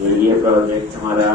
ये प्रोजेक्ट हमारा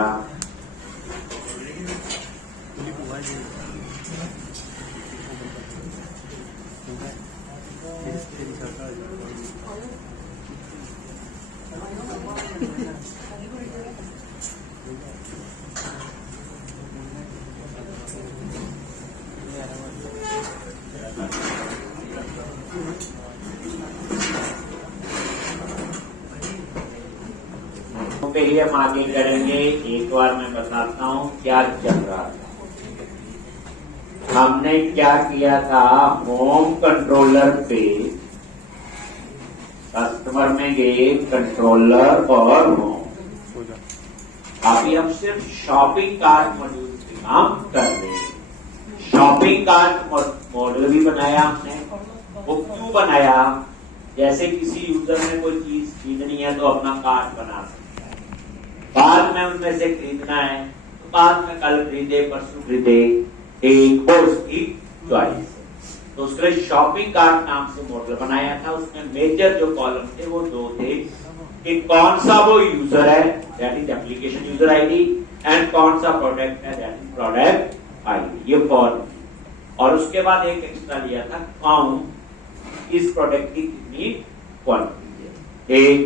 पे ही हम आगे करेंगे। एक बार मैं बताता हूं क्या चल रहा था। हमने क्या किया था, होम कंट्रोलर पे कस्टमर में गए कंट्रोलर और होम। अभी हम सिर्फ शॉपिंग कार्ट मॉड्यूल पे काम कर रहे हैं। शॉपिंग कार्ट मॉड्यूल भी बनाया हमने। वो क्यों बनाया, जैसे किसी यूजर ने कोई चीज खरीदनी है तो अपना कार्ट बना सकता है, बाद में उनमें से खरीदना है तो बाद में कल खरीदे परसों खरीदे, एक वो उसकी चॉइस है। तो उसके लिए शॉपिंग कार्ट नाम से मॉडल बनाया था। उसमें मेजर जो कॉलम थे वो दो थे कि कौन सा वो यूजर है, that is application user ID, and कौन सा प्रोडक्ट है, दैट इज प्रोडक्ट आईडी। ये फॉर, और उसके बाद एक एक्स्ट्रा लिया था काउंट, इस प्रोडक्ट की कितनी क्वांटिटी है। एक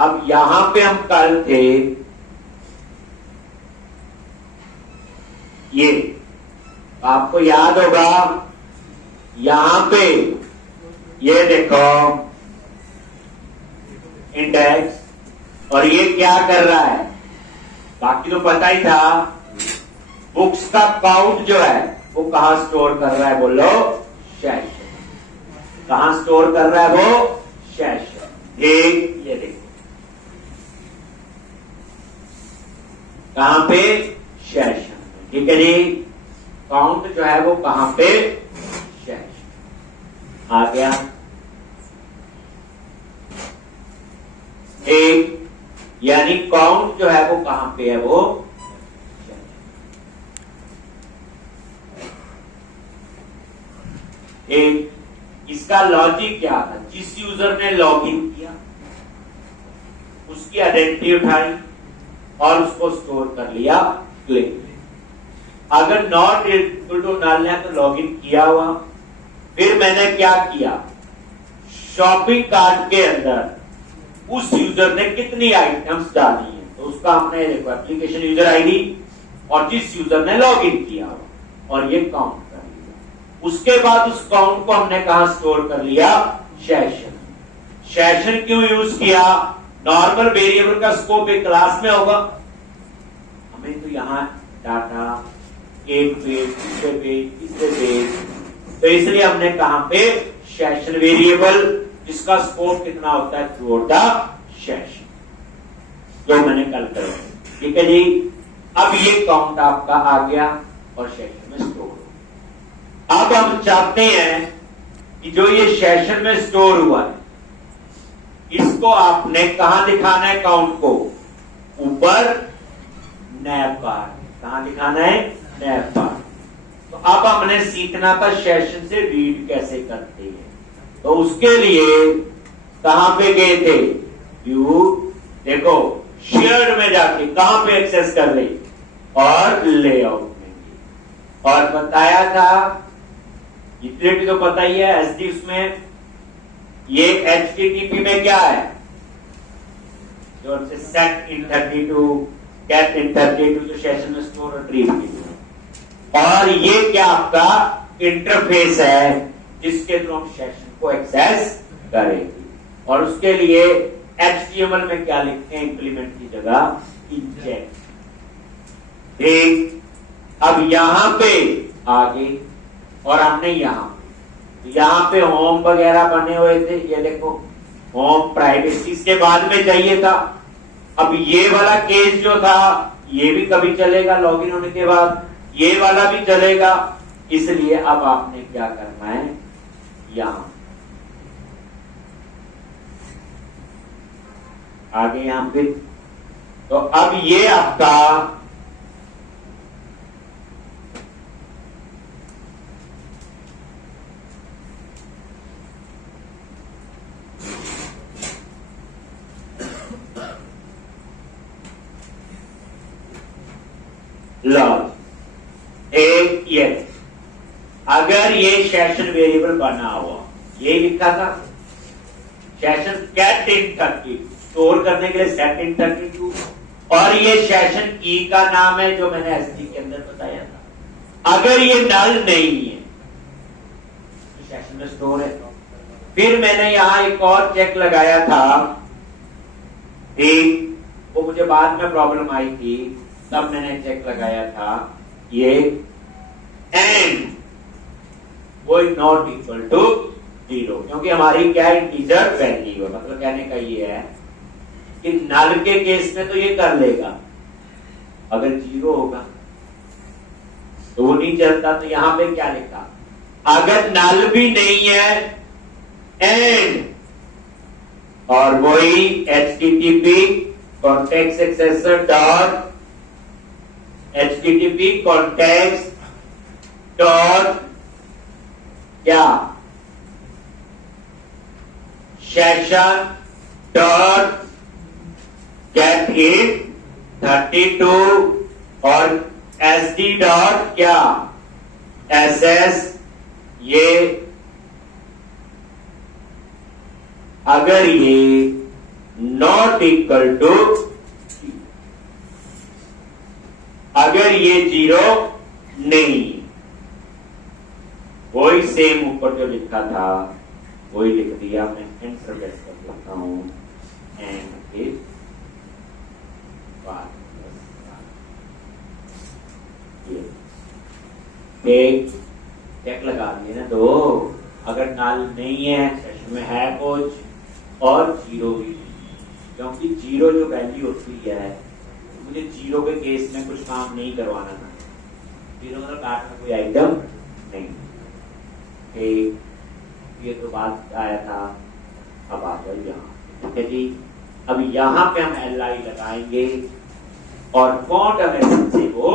अब यहां पे हम कल थे, ये आपको याद होगा, यहां पे ये देखो इंडेक्स, और ये क्या कर रहा है, बाकी तो पता ही था। बुक्स का काउंट जो है वो कहां स्टोर कर रहा है, बोलो सेशन। कहां स्टोर कर रहा है वो, सेशन। एक ये देखो कहां पे, सेशन। ठीक है जी, काउंट जो है वो कहां पे, सेशन। आ गया एक, यानी काउंट जो है वो कहां पे है, वो एक। इसका लॉजिक क्या था, जिस यूजर ने लॉगिन किया उसकी आइडेंटिटी उठाई और उसको स्टोर कर लिया क्लिक। अगर नॉट इक्वल टू नल है तो लॉगिन किया हुआ। फिर मैंने क्या किया, शॉपिंग कार्ट के अंदर उस यूजर ने कितनी आइटम्स डाली है, तो उसका हमने देखो एप्लीकेशन यूजर आईडी और जिस यूजर ने लॉगिन किया हुआ, और ये काउंट कर लिया। उसके बाद उस काउंट को हमने कहा स्टोर कर लिया, सेशन। सेशन क्यों यूज किया, नॉर्मल वेरिएबल का स्कोप एक क्लास में होगा, हमें तो यहां डाटा एक पेज, दूसरे पेज, तीसरे पेज, तो इसलिए हमने कहां पे, सेशन वेरिएबल जिसका स्कोप कितना होता है थ्रू द सेशन, जो मैंने कल करा। ठीक है जी, अब ये काउंट आपका आ गया और सेशन में स्टोर हो। अब हम चाहते हैं कि जो ये सेशन में स्टोर हुआ है इसको आपने कहां दिखाना है, काउंट को ऊपर नैब बार, कहां दिखाना है, नैब बार। तो अब हमने सीखना था सेशन से रीड कैसे करते हैं, तो उसके लिए कहां पे गए थे, व्यू, देखो शेयर्ड में जाके कहां पे एक्सेस कर ले, और लेआउट में गए। और बताया था, यूटिलिटी तो पता ही है, एसडी उसमें, ये HTTP में क्या है, जो सेट इन 32, गेट इन 32, जो सेशन में स्टोर और रिट्रीव के लिए। और ये क्या आपका इंटरफेस है जिसके थ्रू हम सेशन को एक्सेस करेंगे। और उसके लिए HTML में क्या लिखते हैं, इंप्लीमेंट की जगह इंजेक्ट। ठीक, अब यहां पे आगे, और हमने यहां पे होम वगैरह बने हुए थे, ये देखो होम प्राइवेसी इसके बाद में चाहिए था। अब ये वाला केस जो था ये भी कभी चलेगा लॉगिन होने के बाद, ये वाला भी चलेगा, इसलिए अब आपने क्या करना है, यहां आगे यहां पे, तो अब ये आपका लॉजिक। एक ये, अगर ये सेशन वेरिएबल बना हुआ, ये लिखा था सेशन गेट इन 30, स्टोर करने के लिए सेट इन 32, और ये सेशन की का नाम है जो मैंने एसटी के अंदर बताया था। अगर ये नल नहीं है तो सेशन में स्टोर है। फिर मैंने यहां एक और चेक लगाया था, एक वो मुझे बाद में प्रॉब्लम आई थी, तब मैंने चेक लगाया था ये एंड वो नॉट इक्वल टू 0, क्योंकि हमारी क्या इंटीजर वैल्यू है। मतलब कहने का ये है कि नल के केस में तो ये कर लेगा, अगर 0 होगा तो वो नहीं चलता। तो यहां पे क्या लिखा, अगर नल भी नहीं है एंड, और वही HTTP context एक्सेसर dot HTTP context dot क्या सेशन डॉट गेट इन 32 और SD डॉट क्या SS, ये अगर ये नॉट इक्वल टू, अगर ये 0 नहीं, वही सेम ऊपर जो लिखा था वही लिख दिया। मैं एंटर प्रेस कर देता हूं एंड इफ एक चेक लगा दिए ना, तो अगर नल नहीं है, सेशन में है कुछ और 0 भी नहीं, क्योंकि 0 जो वैल्यू होती है, मुझे 0 के केस में कुछ काम नहीं करवाना था। 0 मतलब काट में कोई आइटम नहीं। ये तो बात आया था। अब आ जाओ यहाँ, ठीक है जी। अब यहाँ पे हम LI लगाएंगे और फॉन्ट से वो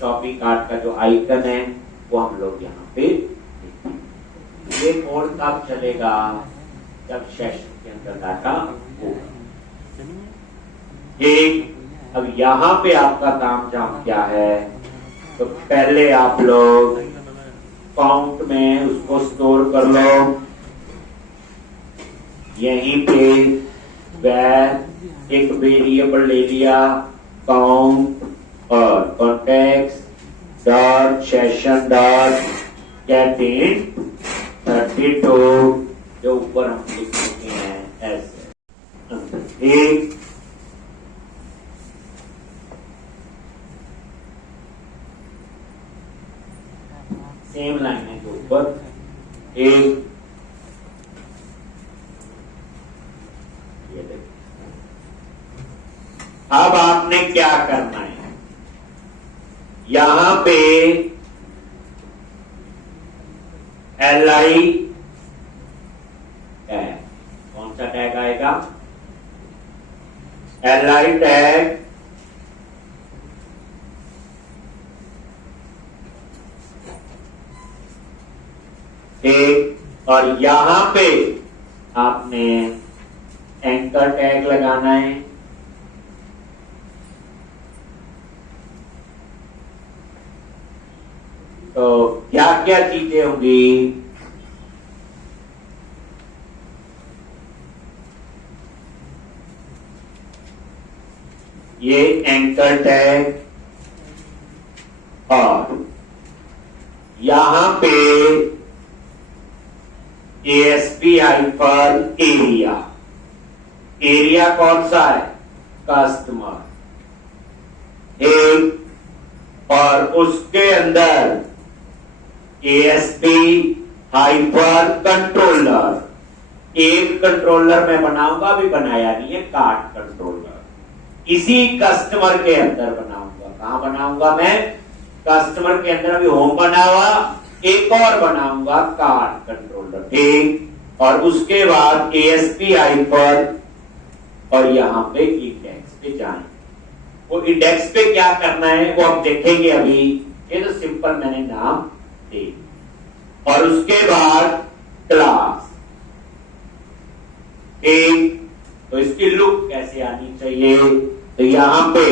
शॉपिंग कार्ट का जो आइकन है वो हम लोग यहाँ पे ये कोड कब चलेगा, जब सेशन के अंदर डाटा होगा। ये अब यहाँ पे आपका काम जाम क्या है, तो पहले आप लोग काउंट में उसको स्टोर कर लो, यहीं पे वैर एक वेरिएबल ले लिया काउंट और context dot session dot get in 32, जो ऊपर हम लिख चुके हैं ऐसे। एक सेम लाइन है जो ऊपर एक, अब आपने क्या करना है, यहां पे LI टैग, कौन सा टैग आएगा, LI टैग एक, और यहां पे आपने एंकर टैग लगाना है। तो क्या क्या चीजें होंगी, ये एंकर टैग और यहां पे ASP हाइफन एरिया, एरिया कौन सा है, कस्टमर एक, और उसके अंदर ASP हाइफन कंट्रोलर, एक कंट्रोलर मैं बनाऊंगा, अभी बनाया नहीं है, कार्ड कंट्रोलर, इसी कस्टमर के अंदर बनाऊंगा। कहां बनाऊंगा मैं, कस्टमर के अंदर। अभी होम बना हुआ, एक और बनाऊंगा कार्ड कंट्रोलर, ठीक, और उसके बाद ASP हाइफन, और यहां पे इंडेक्स पे जाएं। वो इंडेक्स पे क्या करना है वो हम देखेंगे अभी, ये तो सिंपल मैंने नाम दे, और उसके बाद क्लास, ठीक। तो इसकी लुक कैसे आनी चाहिए, तो यहां पे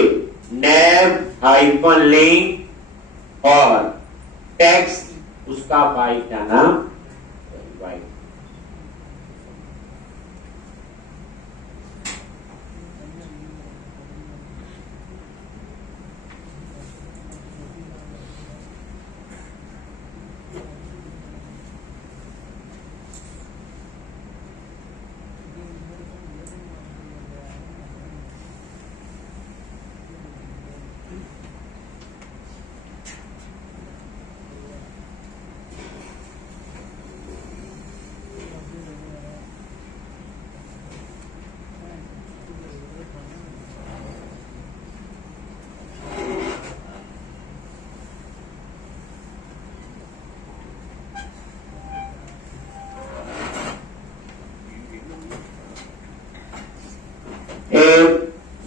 nav हाइफन लिंक और टेक्स्ट उसका बाइट आना बाइट।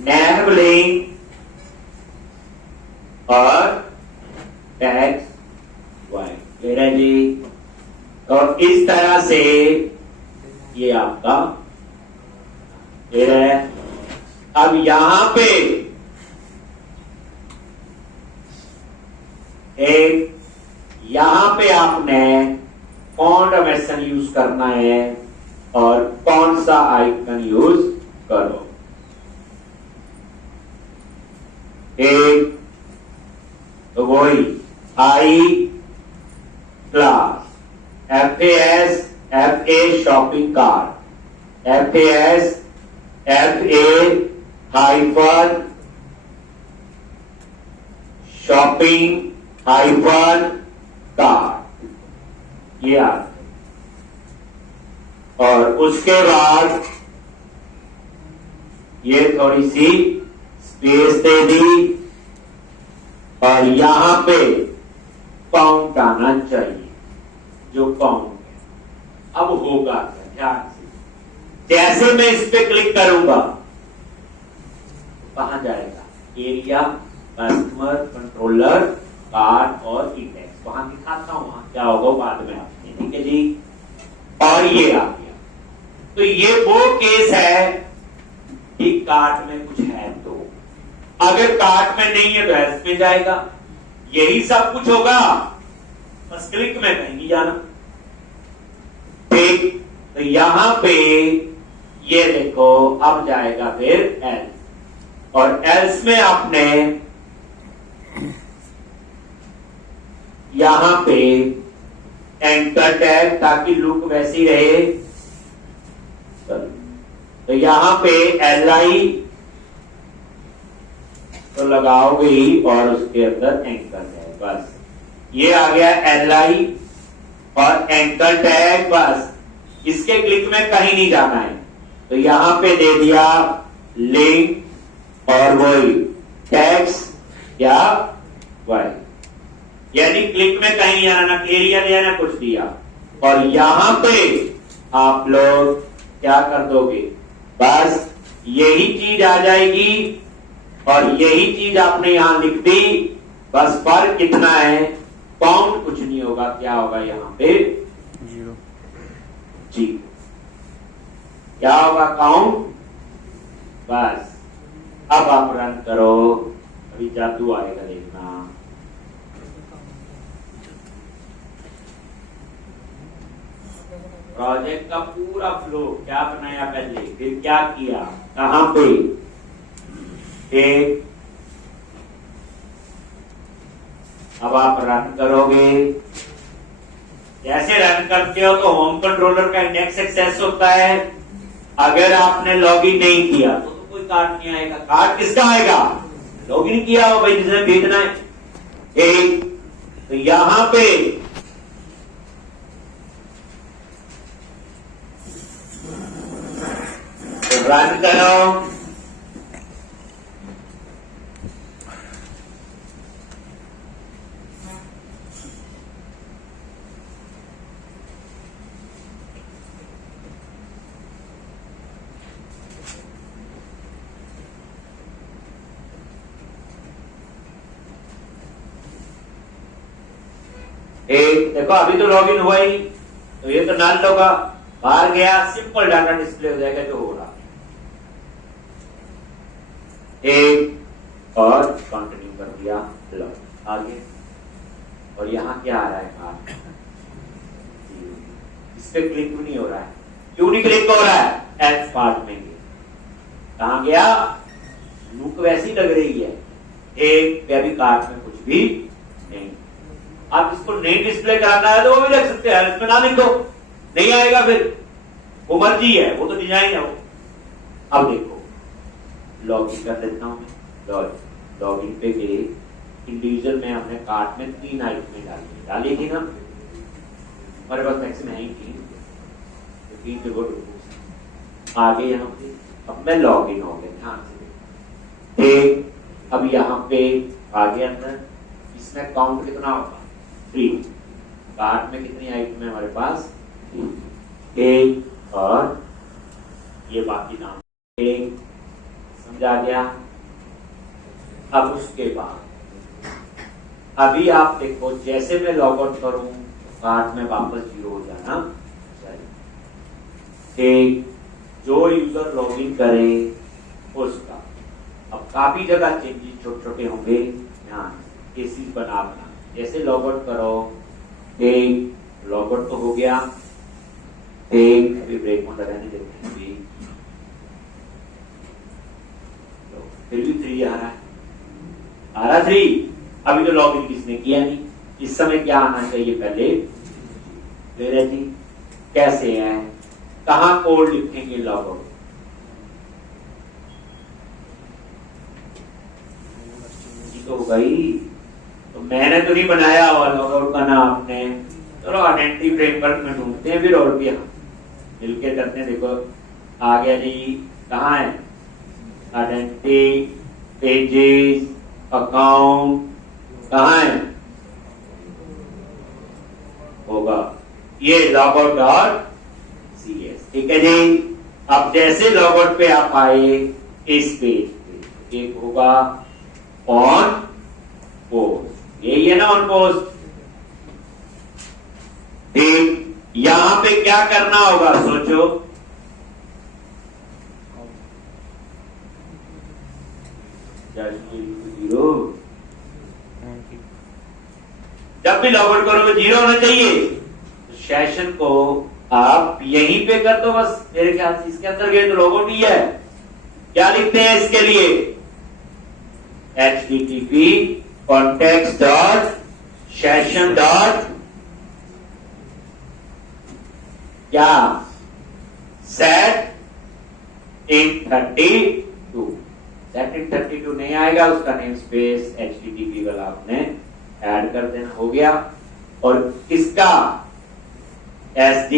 enabling और टैक्स वाई क्लियर है जी। और इस तरह से ये आपका क्लियर है। अब यहां पे यहां पे आपने कौन डायमेंशन यूज करना है और कौन सा आइकन यूज करो। एक तो वही आई class FA shopping cart FA hyphen shopping hyphen cart ये आ। और उसके बाद ये थोड़ी सी स्पेस दे दी और यहां पे काउंट आना चाहिए जो काउंट है। अब होगा क्या ध्यान से, जैसे मैं इस पे क्लिक करूंगा तो कहां जाएगा, एरिया कस्टमर कंट्रोलर कार्ड और इंडेक्स वहां दिखाता हूं, वहां क्या होगा बाद में आपने, ठीक है जी। और ये आ गया। तो ये वो केस है कि कार्ट में कुछ है तो, अगर कार्ट में नहीं है तो एल्स में जाएगा। यही सब कुछ होगा, बस क्लिक में कहीं नहीं जाना। ठीक, तो यहां पे ये देखो अब जाएगा फिर एल्स, और एल्स में आपने यहां पे एंटर टैग ताकि लुक वैसी रहे। तो यहां पे LI तो लगाओगे ही और उसके अंदर एंकर टैग, बस ये आ गया LI और एंकर टैग, बस इसके क्लिक में कहीं नहीं जाना है। तो यहां पे दे दिया लिंक और वही टैक्स या वाई, यानी क्लिक में कहीं नहीं आना, ना एरिया दिया ना कुछ दिया। और यहां पे आप लोग क्या कर दोगे, बस यही चीज आ जाएगी और यही चीज आपने यहां लिख दी। बस फर्क कितना है, काउंट कुछ नहीं होगा, क्या होगा यहां पे 0 जी, क्या होगा काउंट। बस अब आप रन करो, अभी जादू आएगा देखना। प्रोजेक्ट का पूरा फ्लो क्या बनाया पहले, फिर क्या किया, कहां पे, एक अब आप रन करोगे। जैसे रन करते हो तो होम कंट्रोलर का इंडेक्स एक्सेस होता है। अगर आपने लॉगिन नहीं किया तो कोई कार्ड नहीं आएगा। कार्ड किसका आएगा, लॉगिन किया हो भाई, जिसने भेजना है। एक तो यहां पे रन करो, एक देखो अभी तो लॉगिन हुआ ही, तो ये तो नल होगा, बाहर गया सिंपल डाटा डिस्प्ले हो जाएगा जो हो रहा। एक और कंटिन्यू करना। दिया लॉग आगे। और यहाँ क्या आ रहा है कार्ड, इस पे क्लिक भी नहीं हो रहा है। क्यों नहीं क्लिक हो रहा है? एल्स पार्ट में कहा गया, लूप वैसी लग रही है, एक अभी कार्ड में कुछ भी नहीं। आप इसको नहीं डिस्प्ले कराना है तो वो भी रख सकते हैं, इसमें ना लिख दो, नहीं आएगा फिर, वो मर्जी है, वो तो डिजाइन है वो। अब देखो लॉगिन कर देता हूं मैं, लॉगिन पे गए, इंडिविजुअल में हमने कार्ट में 3 आइटमें डाली थी ना, हमारे पास मैक्सिमम है ही 3 पे वो आगे यहाँ पे। अब मैं लॉगिन हो गया, ध्यान से अब यहाँ पे आगे अंदर इसमें काउंट कितना होगा 3, कार्ट में कितनी आइटम है हमारे पास 1, और ये बाकी नाम 1, समझा गया। अब उसके बाद अभी आप देखो, जैसे मैं लॉग आउट करूं कार्ट में वापस 0 हो जाना चाहिए। जो यूजर लॉगिन करे उसका, अब काफी जगह चेंजेस छोटे छोटे होंगे, ध्यान केसी बना अपना। जैसे लॉग आउट करो, लॉग आउट तो हो गया, अभी ब्रेक मोड लगाने देते हैं, फिर भी 3 आ रहा है 3। अभी तो लॉगिन किसने किया नहीं, इस समय क्या आना चाहिए पहले, ले रहे थी कैसे है, कहां कोड लिखेंगे लॉग आउट, तो भाई तो मैंने तो नहीं बनाया हुआ लॉग आउट का नाम आपने, चलो आइडेंटिटी फ्रेमवर्क में ढूंढते हैं फिर, और भी मिलके करते हैं। देखो आ गया जी, कहाँ है आइडेंटिटी, पेजेस, अकाउंट, कहाँ है होगा ये लॉग आउट डॉट CS, ठीक है जी। अब जैसे लॉग आउट पे आप आए इस पेज पे, एक होगा ऑन पोस्ट, यही है ना ऑन पोस्ट। ठीक, यहां पे क्या करना होगा सोचो, जब भी लॉग आउट करोगे 0 होना चाहिए, तो सेशन को आप यहीं पे कर दो बस, मेरे ख्याल से इसके अंदर गए तो लॉग आउट ही है। क्या लिखते हैं इसके लिए, http context dot session dot क्या set in 32, set in 32 नहीं आएगा, उसका नेम स्पेस http वाला आपने ऐड कर देना, हो गया। और किसका SD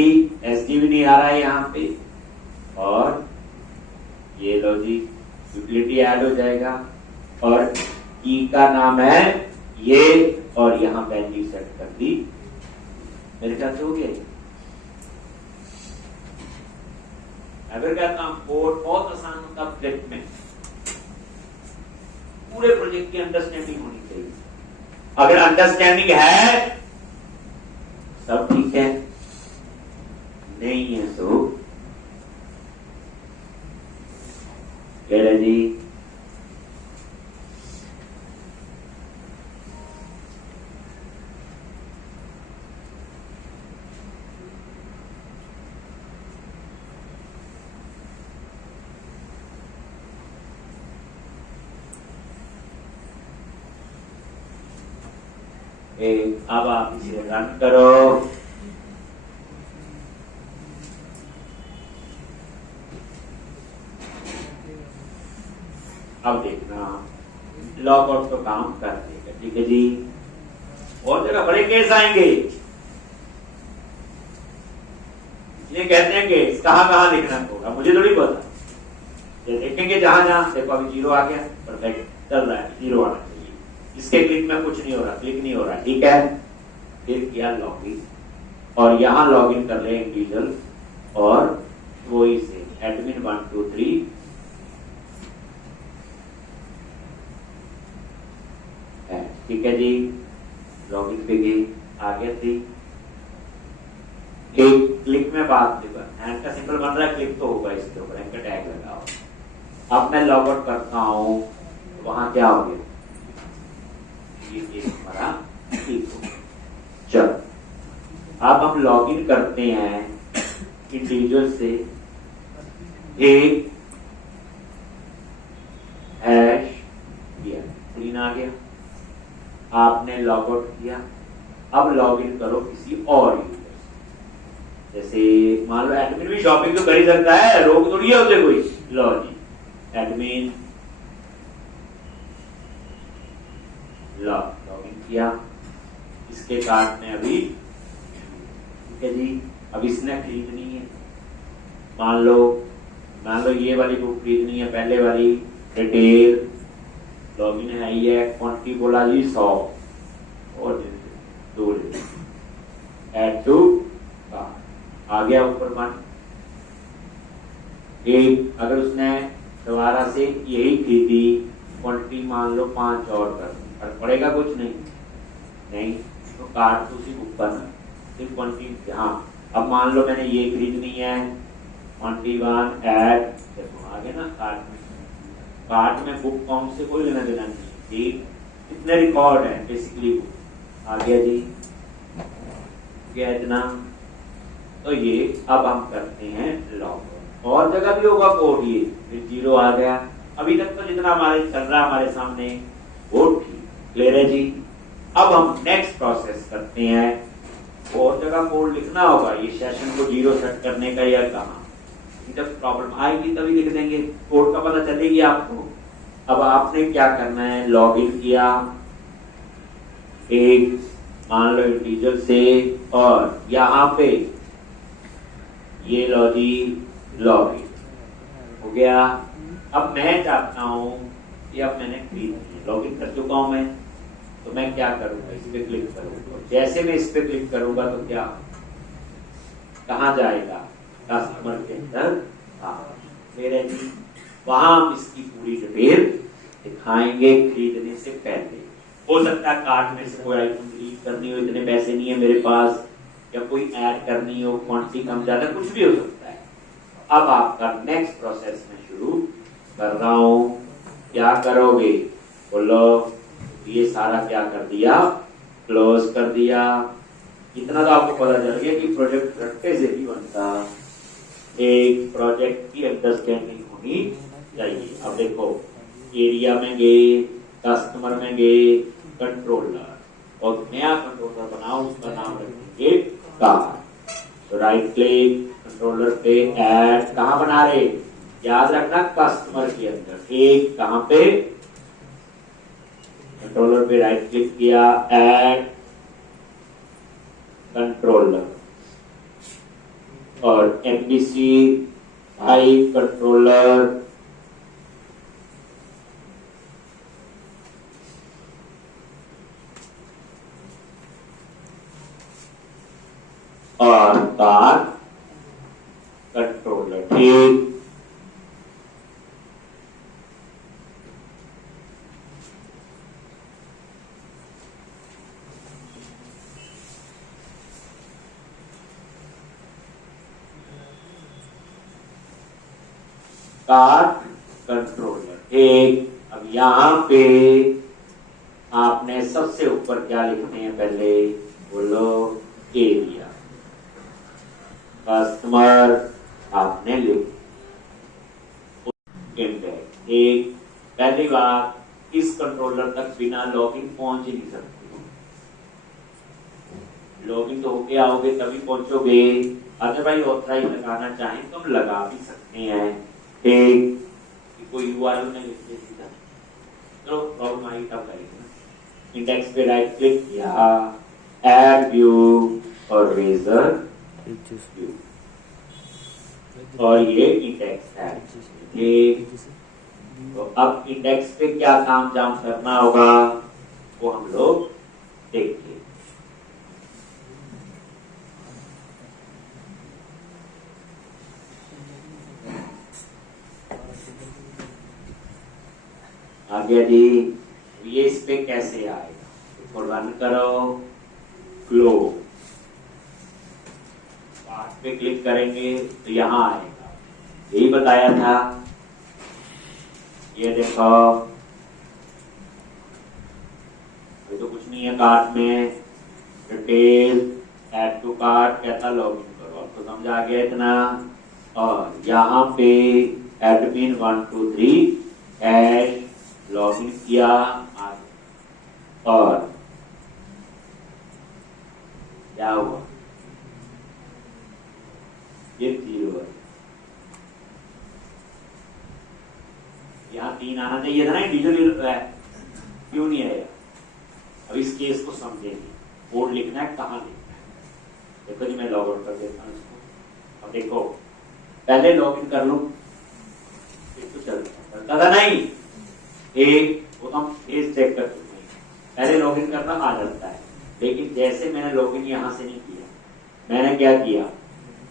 भी नहीं आ रहा है यहाँ पे, और ये लो जी यूटिलिटी ऐड हो जाएगा, और की का नाम है ये, और यहाँ वैल्यू सेट कर दी, मेरे ख्याल से हो गया। अगर कहता हूं कोड बहुत आसान होता प्रोजेक्ट में, पूरे प्रोजेक्ट की अंडरस्टैंडिंग होनी चाहिए। अगर अंडरस्टैंडिंग है सब ठीक है, नहीं है तो कह रहे जी अब आप इसे रन करो। अब देखना लॉग आउट तो काम कर देगा, ठीक है जी। और जगह बड़े केस आएंगे, ये कहते हैं केस कहां लिखना होगा, मुझे थोड़ी पता, ये देखेंगे जहां जहां देखो अभी 0 आ गया, परफेक्ट चल रहा है, 0 आना चाहिए, इसके क्लिक में कुछ नहीं हो रहा, क्लिक नहीं हो रहा, ठीक है। फिर किया लॉगिन, और यहां लॉगिन कर ले इंडिविजुअल, और वही से एडमिन 1 2 3 है, ठीक है जी। लॉगिन पे गई, आ गया थी, एक क्लिक में बात देखो, हैंड का सिंबल बन रहा है, क्लिक तो होगा इसके ऊपर, इनका टैग लगा हो। अब मैं लॉग आउट करता हूं, वहां क्या हो गया, ये केस हमारा ठीक हो गया। चलो अब हम लॉग इन करते हैं इंडिविजुअल से, एक हैश दिया, क्लीन आ गया, आपने लॉग आउट किया। अब लॉग इन करो किसी और यूजर से, जैसे मान लो एडमिन भी शॉपिंग तो कर ही सकता है, रोक थोड़ी है उसे कोई। लो जी एडमिन लॉग इन किया, इसके कार्ड में अभी ठीक है जी, अब इसने खरीदनी है, मान लो ये वाली बुक खरीदनी है, पहले वाली रिटेल, लॉगिन है ये, क्वांटिटी बोला जी 100 और 2 ऐड टू आ गया ऊपर 1। एक अगर उसने दोबारा से यही खरीदी, क्वांटिटी मान लो 5 और कर, फर्क पड़ेगा कुछ नहीं, तो कार्ड तो उसी बुक का ना, सिर्फ क्वांटिटी। हाँ अब मान लो मैंने ये खरीदनी है, क्वांटिटी 1 ऐड, देखो आ गया ना कार्ड में बुक काउंट से कोई लेना देना नहीं, ठीक इतने रिकॉर्ड है बेसिकली बुक आ गया जी, क्या इतना। तो ये अब हम करते हैं लॉग, और जगह भी होगा कोड, ये फिर 0 आ गया। अभी तक तो जितना हमारे चल रहा है हमारे सामने वो ठीक क्लियर है जी। अब हम नेक्स्ट प्रोसेस करते हैं, और जगह कोड लिखना होगा, ये सेशन को 0 सेट करने का या कहाँ, जब प्रॉब्लम आएगी तभी लिख देंगे, कोड का पता चलेगी आपको। अब आपने क्या करना है, लॉग इन किया एक मान लो इंटीजर से, और यहाँ पे ये लो जी लॉग इन हो गया। अब मैं चाहता हूं कि अब मैंने लॉग इन कर चुका हूं मैं, तो मैं क्या करूंगा, इस पे क्लिक करूंगा। जैसे मैं इस पे क्लिक करूंगा तो क्या कहाँ जाएगा, कस्टमर के अंदर। मेरे जी वहां हम इसकी पूरी डिटेल दिखाएंगे खरीदने से पहले। हो सकता है कार्ड में से कोई आइटम डिलीट करनी हो, इतने पैसे नहीं है मेरे पास, या कोई ऐड करनी हो, क्वांटिटी कम ज्यादा कुछ भी हो सकता है। अब आपका नेक्स्ट प्रोसेस में शुरू कर रहा हूं, क्या करोगे बोलो। ये सारा क्या कर दिया, क्लोज कर दिया। इतना तो आपको पता चल गया कि प्रोजेक्ट रट्टे से ही बनता, एक प्रोजेक्ट की अंडरस्टैंडिंग होनी चाहिए। अब देखो एरिया में गए, कस्टमर में गए, कंट्रोलर, और नया कंट्रोलर बनाओ, उसका नाम रखेंगे कार्ड। तो राइट क्लिक कंट्रोलर पे ऐड, कहाँ बना रहे, याद रखना कस्टमर के अंदर। एक कहाँ पे, कंट्रोलर पे राइट क्लिक किया, ऐड कंट्रोलर, और एमबीसी आई कंट्रोलर, और कार कंट्रोलर, ठीक। कार कंट्रोलर एक। अब यहां पे आपने सबसे ऊपर क्या लिखते हैं, पहले बोलो एरिया, कस्टमर आपने लिख इंडेक्स। एक पहली बात, इस कंट्रोलर तक बिना लॉगिन पहुंच ही नहीं सकते, लॉगिन तो होके आओगे तभी पहुंचोगे। अदरवाइज ऑथराइज लगाना चाहें तो हम लगा भी सकते हैं, ठीक। कोई यूआरएल में लिख दे सीधा, तो प्रॉब्लम आई तब करेंगे। इंडेक्स पे राइट क्लिक किया, ऐड व्यू और रेजर व्यू, और ये इंडेक्स है, ठीक। तो अब इंडेक्स पे क्या काम जाम करना होगा वो हम लोग देखते हैं। आ गया जी, ये इस पे कैसे आएगा, इसको रन करो, फ्लो पार्ट पे क्लिक करेंगे तो यहां आएगा, यही बताया था। ये देखो, ये तो कार्ट में डिटेल ऐड टू कार्ट कहता लॉगिन करो, अब तो समझ आ गया इतना। और यहाँ पे एडमिन 1 2 3 हैश लॉगिन किया और क्या हुआ, ये 0 है। यहाँ 3 आना चाहिए था ना, डिजिटल है, क्यों नहीं आया? अब इस केस को समझेंगे, कोड लिखना है, कहाँ लिखना है। देखो जी मैं लॉग आउट कर देता हूँ इसको। अब देखो पहले लॉग इन कर लो, तो चलता था नहीं, एक वो हम फेस चेक कर चुके हैं, पहले लॉग इन करना आ जाता है। लेकिन जैसे मैंने लॉग इन यहाँ से नहीं किया, मैंने क्या किया,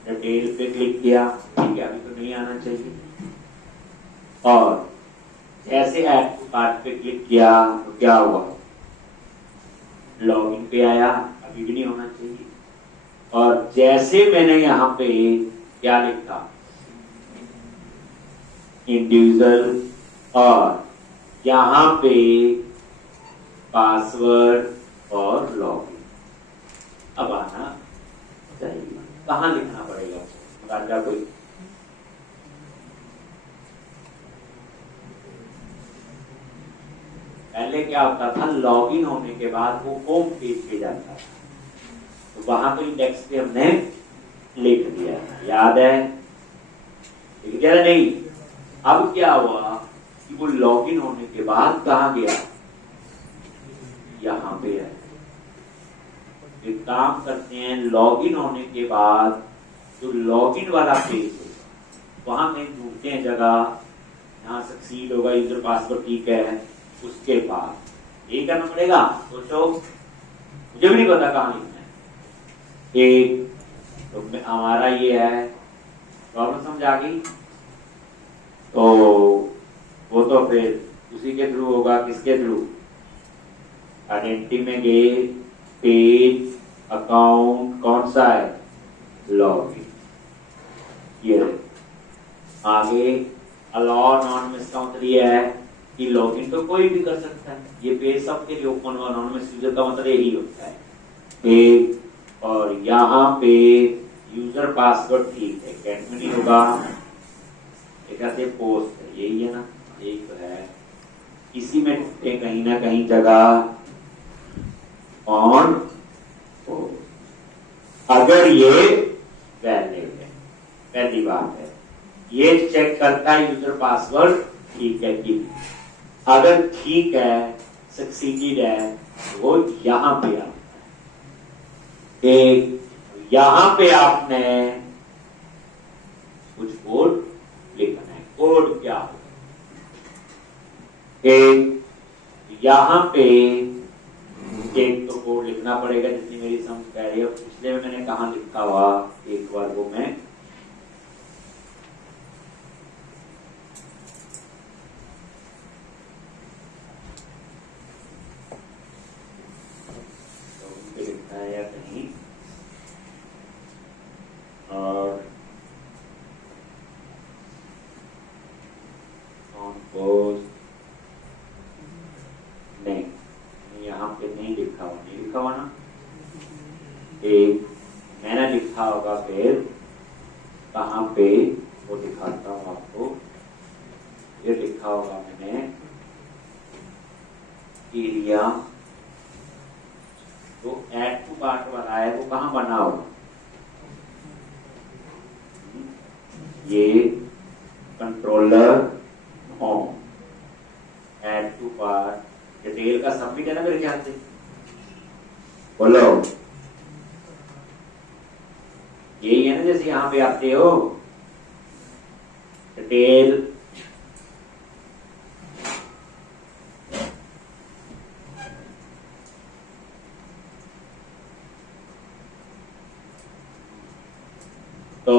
डिटेल पे क्लिक किया, ठीक है, अभी तो नहीं आना चाहिए। और जैसे ऐड टू कार्ट पे क्लिक किया तो क्या हुआ, लॉगिन पे आया, अभी भी नहीं होना चाहिए। और जैसे मैंने यहाँ पे क्या लिखा, इंडिविजुअल, और यहाँ पे पासवर्ड और लॉगिन, अब आना चाहिए। कहाँ लिखना पड़ेगा, बता कोई? पहले क्या होता था, लॉगिन होने के बाद वो होम पेज पे जाता था, तो वहां तो इंडेक्स पे हमने लिख दिया, याद है? लिख दिया नहीं? अब क्या हुआ कि वो लॉगिन होने के बाद कहाँ गया, यहाँ पे है। एक काम करते हैं, लॉगिन होने के बाद जो लॉगिन वाला पेज है वहां में ढूंढते हैं जगह, यहाँ सक्सीड होगा, यूजर पासवर्ड ठीक है, उसके बाद ये करना पड़ेगा। सोचो, मुझे भी नहीं पता कहाँ लिखना है। एक तो हमारा ये है, प्रॉब्लम समझ आ गई? तो वो तो फिर उसी के थ्रू होगा, किसके थ्रू? आइडेंटिटी में गए, पेज, अकाउंट, कौन सा है, लॉगिन, ये आगे अलाउ अनोनिमस काउंटर ये है कि लॉगिन तो कोई भी कर सकता है, ये पेज सबके लिए ओपन हुआ, अनोनिमस यूजर का मतलब यही होता है पेज। और यहाँ पे यूजर पासवर्ड ठीक है, कैट में नहीं होगा, एक पोस्ट है, यही है ना, यही तो है। इसी में कहीं ना कहीं जगह ऑन हो, अगर ये वैलिड है, पहली बात है, ये चेक करता है यूजर पासवर्ड ठीक है कि, अगर ठीक है, सक्सीडेड है, तो वो यहां पे आता है। एक यहां पे आपने कुछ कोड लिखना है, कोड क्या हो, एक यहां पे एक तो कोड लिखना पड़ेगा जितनी मेरी समझ कह रही है। पिछले में मैंने कहा लिखा हुआ, एक बार वो मैं लिखा है या कहीं, और नहीं, यहाँ पे नहीं लिखा हुआ, नहीं लिखा हुआ ना, एक मैंने लिखा होगा, फिर कहाँ पे वो दिखाता हूँ आपको, ये लिखा होगा मैंने एरिया, तो ऐड टू कार्ट वाला है, वो कहाँ बना होगा, ये controller home, add to cart, detail का सबमिट है ना मेरे ख्याल से, बोलो यही है ना, जैसे यहाँ पे आते हो डिटेल, तो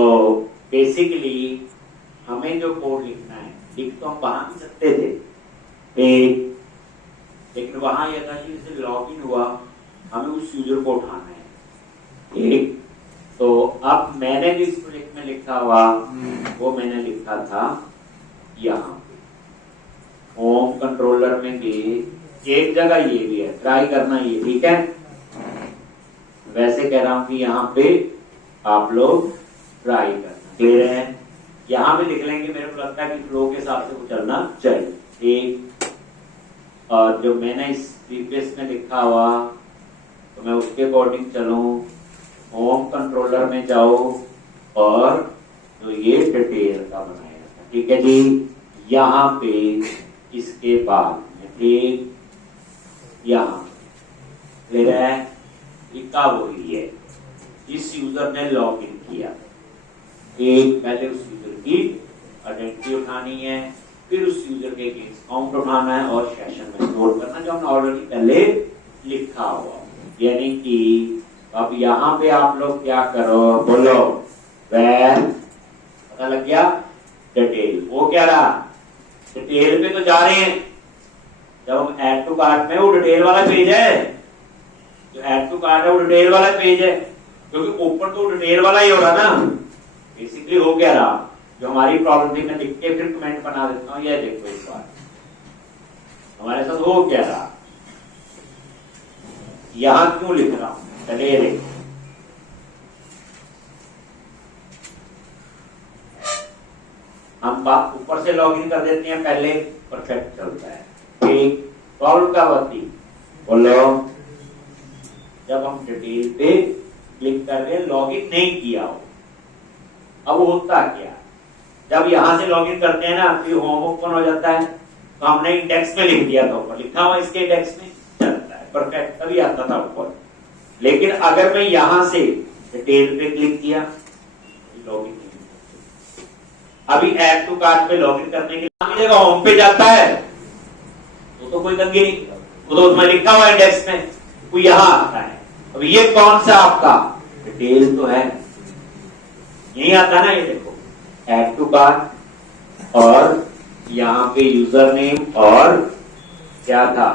बेसिकली हमें जो कोड लिखना है, लिख तो हम वहां भी सकते थे, लेकिन वहां यह था कि जैसे लॉगिन हुआ, हमें उस यूजर को उठाना है, एक तो अब मैंने जो इस प्रोजेक्ट में लिखा हुआ, वो मैंने लिखा था यहाँ पे होम कंट्रोलर में गए, एक जगह ये भी है, ट्राई करना ये, ठीक है। वैसे कह रहा हूं कि यहाँ पे आप लोग ट्राई करना, क्लियर है। यहाँ पे लिख लेंगे, मेरे को लगता है कि फ्लो के हिसाब से वो चलना चाहिए। एक, और जो मैंने इस प्रीवियस में लिखा हुआ तो मैं उसके अकॉर्डिंग चलूं। होम कंट्रोलर में जाओ और जो ये डिटेल का बनाया था, ठीक है जी। यहाँ पे इसके बाद एक यहाँ क्लियर है, इक्का वही है। इस यूजर ने लॉग इन किया, एक पहले उस यूजर की आइडेंटिटी उठानी है, फिर उस यूजर के अगेंस्ट काउंट उठाना है और सेशन में स्टोर करना, जो हमने ऑलरेडी पहले लिखा हुआ। यानी कि अब यहाँ पे आप लोग क्या करो, बोलो वैर, पता लग गया, डिटेल। वो क्या रहा, डिटेल पे तो जा रहे हैं। जब हम ऐड टू कार्ट में, वो डिटेल वाला पेज है, जो ऐड टू कार्ट है वो डिटेल वाला पेज है, क्योंकि ऊपर तो डिटेल वाला ही होगा ना। बेसिकली हो क्या रहा, जो हमारी प्रॉब्लम थी, मैं लिख के फिर कमेंट बना देता हूँ। ये देखो इस बार हमारे साथ हो क्या रहा, यहां क्यों लिख रहा हूं, चलिए देखो। हम बात ऊपर से लॉगिन कर देते हैं पहले, परफेक्ट चलता है। ठीक, प्रॉब्लम क्या होती, बोलो। जब हम डिटेल पे क्लिक कर रहे हैं, लॉगिन नहीं किया हो, अब होता क्या, जब यहां से लॉगिन करते हैं ना, फिर होम ओपन हो जाता है। तो हमने इंडेक्स में लिख दिया था, ऊपर लिखा हुआ इसके इंडेक्स में चलता है, परफेक्ट तभी आता था ऊपर। लेकिन अगर मैं यहां से डिटेल पे क्लिक किया, लॉगिन नहीं, अभी ऐड टू कार्ट पे लॉगिन करने के लिए मिलेगा, होम पे जाता है तो कोई तंगी नहीं, वो तो उसमें लिखा हुआ इंडेक्स में, वो यहां आता है। अब ये कौन सा आपका डिटेल तो है, यही आता ना, ये देखो ऐड टू कार्ट और यहाँ पे यूजर नेम और क्या था,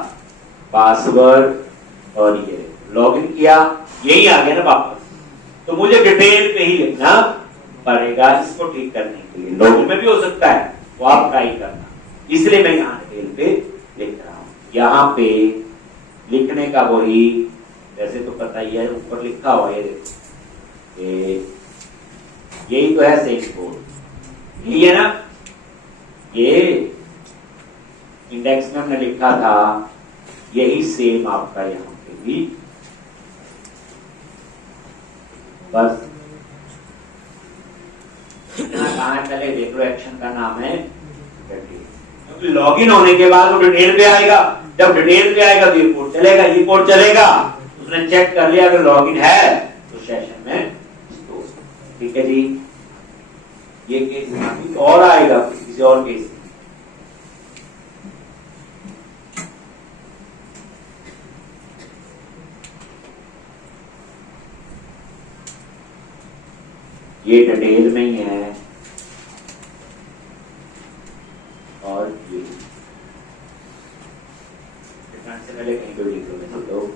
पासवर्ड, और ये लॉगिन किया, यही आ गया ना वापस। तो मुझे डिटेल पे ही लिखना पड़ेगा इसको ठीक करने के लिए। लॉगिन में भी हो सकता है, वो आप ट्राई करना, इसलिए मैं यहाँ डिटेल पे लिख रहा हूँ। यहाँ पे लिखने का वही, वैसे तो पता ही है, ऊपर लिखा हुआ है, यही तो है सेम कोड, यही है ना। ये इंडेक्स में हमने लिखा था, यही सेम आपका यहाँ पे भी, बस कहाँ चले देख लो। एक्शन का नाम है डिटेल, क्योंकि लॉगिन होने के बाद वो डिटेल पे आएगा। जब डिटेल पे आएगा तो ये कोड चलेगा, ये कोड चलेगा। उसने चेक कर लिया, अगर लॉगिन है तो सेशन में स्टोर, ठीक है जी। ये केस और आएगा किसी और केस, ये डिटेल में ही है, और ये से पहले कहीं पे लिख लो, तो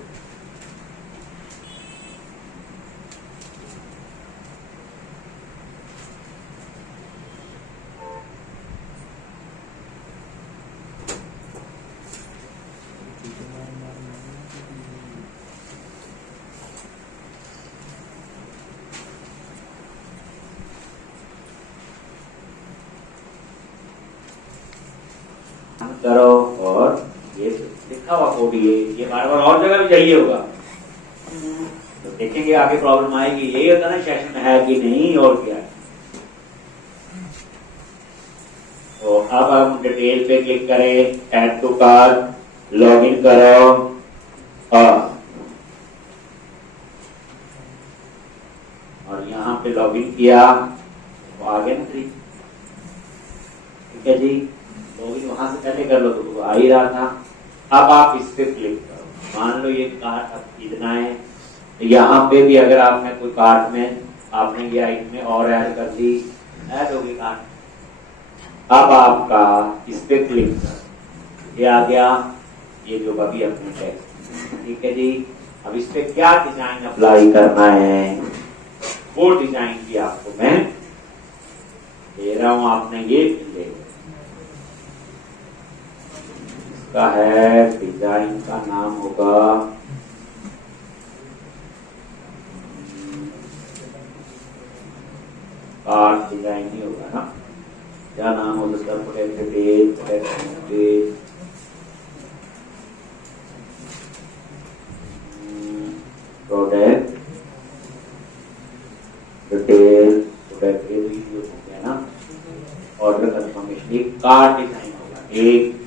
करो। और ये लिखा हुआ कोड, ये बार बार और जगह भी चाहिए होगा, तो देखेंगे आगे प्रॉब्लम आएगी। यही होता ना सेशन है कि नहीं, और क्या। तो अब हम डिटेल पे क्लिक करें, ऐड टू कार्ट, लॉगिन करो, और यहाँ पे लॉगिन किया तो आ गया ना, ठीक है जी। लॉगिन वहां से पहले कर लो तो आ ही रहा था। अब आप इस पे क्लिक करो, मान लो ये कार्ट अब खरीदना है, तो यहाँ पे भी अगर आपने कोई कार्ट में आपने ये आइटम में और ऐड कर दी, ऐड होगी कार्ट। अब आपका इस पे क्लिक कर, ये आ गया, ये जो अभी अपने टेक्स्ट, ठीक है जी। अब इस पे क्या डिजाइन अप्लाई करना है, वो डिजाइन भी आपको मैं दे रहा हूं। आपने ये इसका है डिजाइन का नाम होगा कार्ड डिजाइन ही होगा ना, क्या नाम हो सकता है? प्रोडक्ट डिटेल प्रोडक्ट हो गया ना, ऑर्डर कंफर्मेशन, एक कार्ड डिजाइन होगा एक।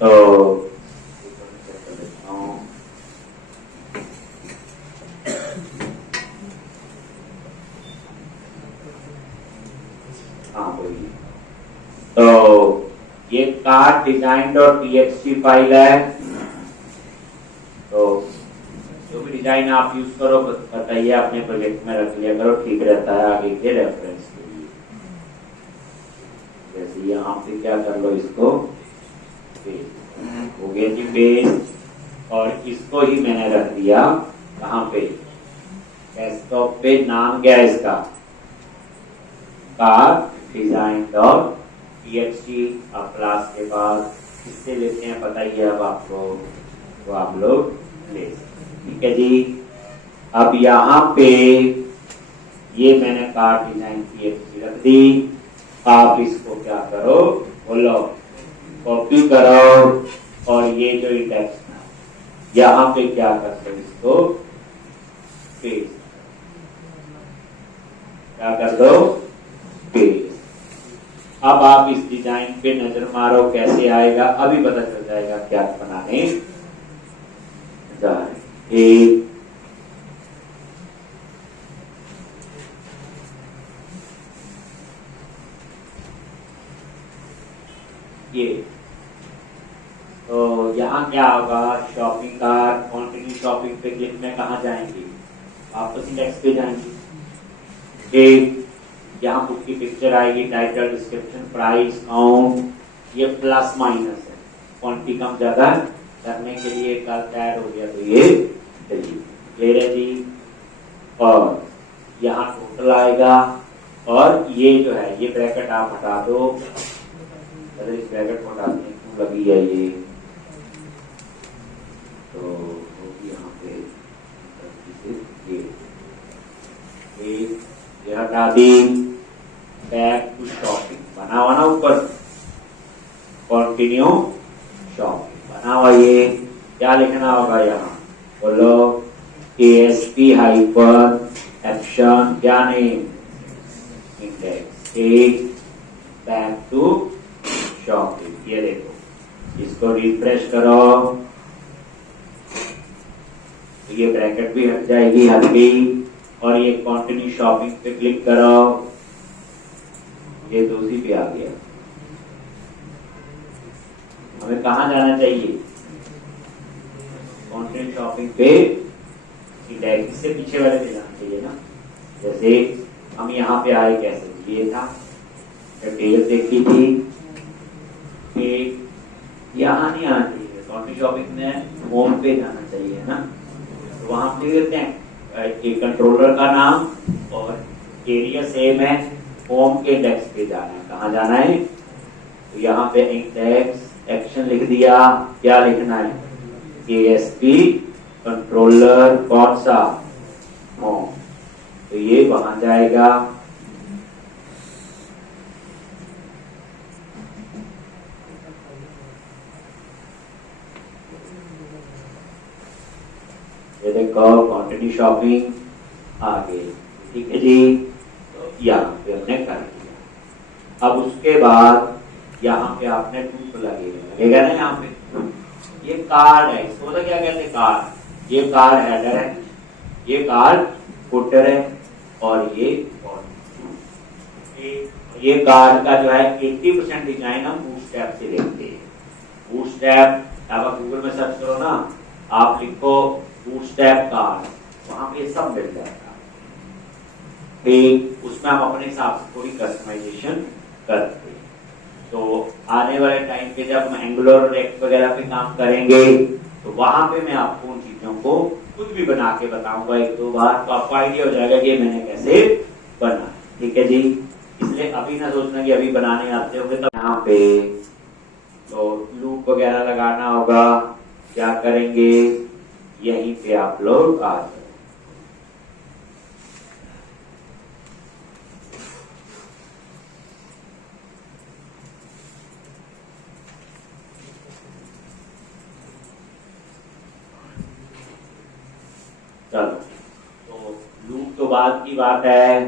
तो हाँ बोलिए। तो ये card design dot TXT file है। तो जो भी डिजाइन आप यूज करो बताइए, अपने प्रोजेक्ट में रख लिया करो, ठीक रहता है आगे के रेफरेंस के लिए। जैसे यहाँ पे क्या कर लो, इसको हो गया जी पेज, और इसको ही मैंने रख दिया कहाँ पे, डेस्कटॉप पे। नाम क्या है इसका? Card design dot TXT. अब क्लास के बाद किससे लेते हैं बताइए अब आपको, तो आप लोग ले, ठीक है जी। अब यहाँ पे ये मैंने कार्ड डिजाइन टीएक्सटी रख दी। आप इसको क्या करो, बोलो, कॉपी करो, और ये जो इंडेक्स यहाँ पे क्या करते हो, इसको पेस्ट, क्या कर दो, पेस्ट। अब आप इस डिजाइन पे नजर मारो कैसे आएगा, अभी पता चल जाएगा क्या बनाने जा रहे। एक ये, तो यहाँ क्या होगा, शॉपिंग कार्ट, कंटिन्यू शॉपिंग पे क्लिक में कहाँ जाएंगे, वापस इंडेक्स पे जाएंगे। एक यहाँ बुक की पिक्चर आएगी, टाइटल, डिस्क्रिप्शन, प्राइस, काउंट, ये प्लस माइनस है, क्वांटिटी कम ज्यादा करने के लिए कल ऐड हो गया, तो ये क्लियर है जी। और यहाँ टोटल आएगा, और ये जो है ये ब्रैकेट आप हटा दो, अगर इस ब्रैकेट को हटाने क्यों लगी है ये, तो यहाँ पे ये हटा दी। बैक टू शॉपिंग बना हुआ ना ऊपर, कंटिन्यू शॉपिंग बना हुआ, ये क्या लिखना होगा यहाँ, बोलो, ASP हाइपर एक्शन, क्या नेम, इंडेक्स, एक बैक टू शॉपिंग। ये देखो, इसको रिफ्रेश करो, तो ये ब्रैकेट भी हट जाएगी, हट गई, और ये कंटिन्यू शॉपिंग पे क्लिक करो, ये दूसरी पे आ गया। हमें कहाँ जाना चाहिए, कंटिन्यू शॉपिंग पे, इंडेक्स से पीछे वाले पे जाना चाहिए ना। जैसे हम यहाँ पे आए कैसे, ये था डिटेल देखी थी, यहाँ नहीं आना चाहिए, कंटिन्यू शॉपिंग में होम पे जाना चाहिए ना। तो वहां पे देते हैं एक कंट्रोलर का नाम, और एरिया सेम है, होम के इंडेक्स पे जाना है, कहाँ जाना है, तो यहाँ पे इंडेक्स एक्शन लिख दिया, क्या लिखना है, ASP कंट्रोलर, कौन सा, होम, तो ये वहां जाएगा। ये देखो कंटिन्यू शॉपिंग आ गई, ठीक है जी। तो यहाँ पे हमने कर दिया। अब उसके बाद यहाँ पे आपने टूल लगेगा ना, यहाँ पे ये कार्ड है, इसको तो क्या कहते हैं, कार्ड, ये कार्ड हेडर है, ये कार्ड फुटर है, और ये कार्ड का जो है 80% डिजाइन हम बूटस्ट्रैप से लेते हैं। बूटस्ट्रैप आप गूगल में सर्च करो ना, आप लिखो बूटस्ट्रैप कार्ड, वहां पे सब मिल जाएगा। ठीक, उसमें हम अपने हिसाब से थोड़ी कस्टमाइजेशन करते हैं। तो आने वाले टाइम पे जब हम एंगुलर रिएक्ट वगैरह पे काम करेंगे, तो वहां पे मैं आपको उन चीजों को खुद भी बना के बताऊंगा एक दो बार, तो आपको आइडिया हो जाएगा कि मैंने कैसे बना, ठीक है जी। इसलिए अभी ना सोचना कि अभी बनाने आते होंगे, तो यहाँ पे तो लूप वगैरह लगाना होगा, क्या करेंगे, यहीं पे आप लोग आ जाओ। चलो, तो लूप तो बाद की बात है,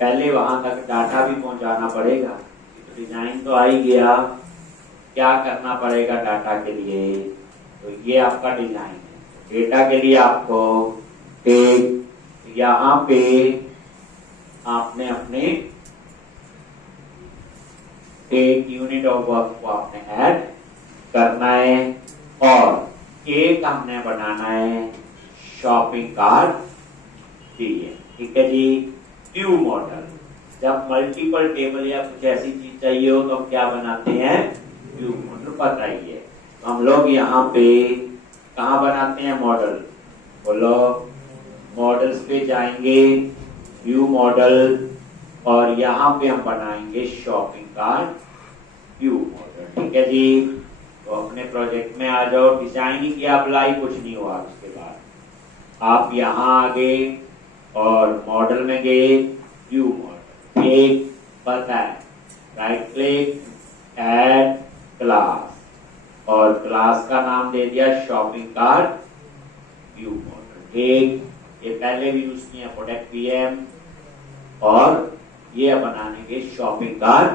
पहले वहां तक डाटा भी पहुंचाना पड़ेगा। तो डिजाइन तो आ ही गया, क्या करना पड़ेगा डाटा के लिए, तो ये आपका डिजाइन है। डेटा के लिए आपको एक यहाँ पे आपने अपने एक यूनिट ऑफ वर्क को आपने ऐड करना है, और एक हमने बनाना है शॉपिंग कार्ट दिए, ठीक है जी। व्यू मॉडल, जब मल्टीपल टेबल या कुछ ऐसी चीज चाहिए हो तो हम क्या बनाते हैं, व्यू मॉडल। बताइए, तो हम लोग यहाँ पे कहाँ बनाते हैं मॉडल, बोलो, मॉडल्स पे जाएंगे, व्यू मॉडल, और यहाँ पे हम बनाएंगे शॉपिंग कार्ट व्यू मॉडल, ठीक है जी। तो अपने प्रोजेक्ट में आ जाओ, डिजाइन ही किया, अप्लाई कुछ नहीं हुआ। उसके बाद आप यहाँ आ गए और मॉडल में गए, व्यू मॉडल, एक पता है, राइट क्लिक, ऐड क्लास, और क्लास का नाम दे दिया शॉपिंग कार्ट व्यू मॉडल, ठीक। ये पहले भी यूज किया, प्रोडक्ट पीएम, और ये बनाने के शॉपिंग कार्ट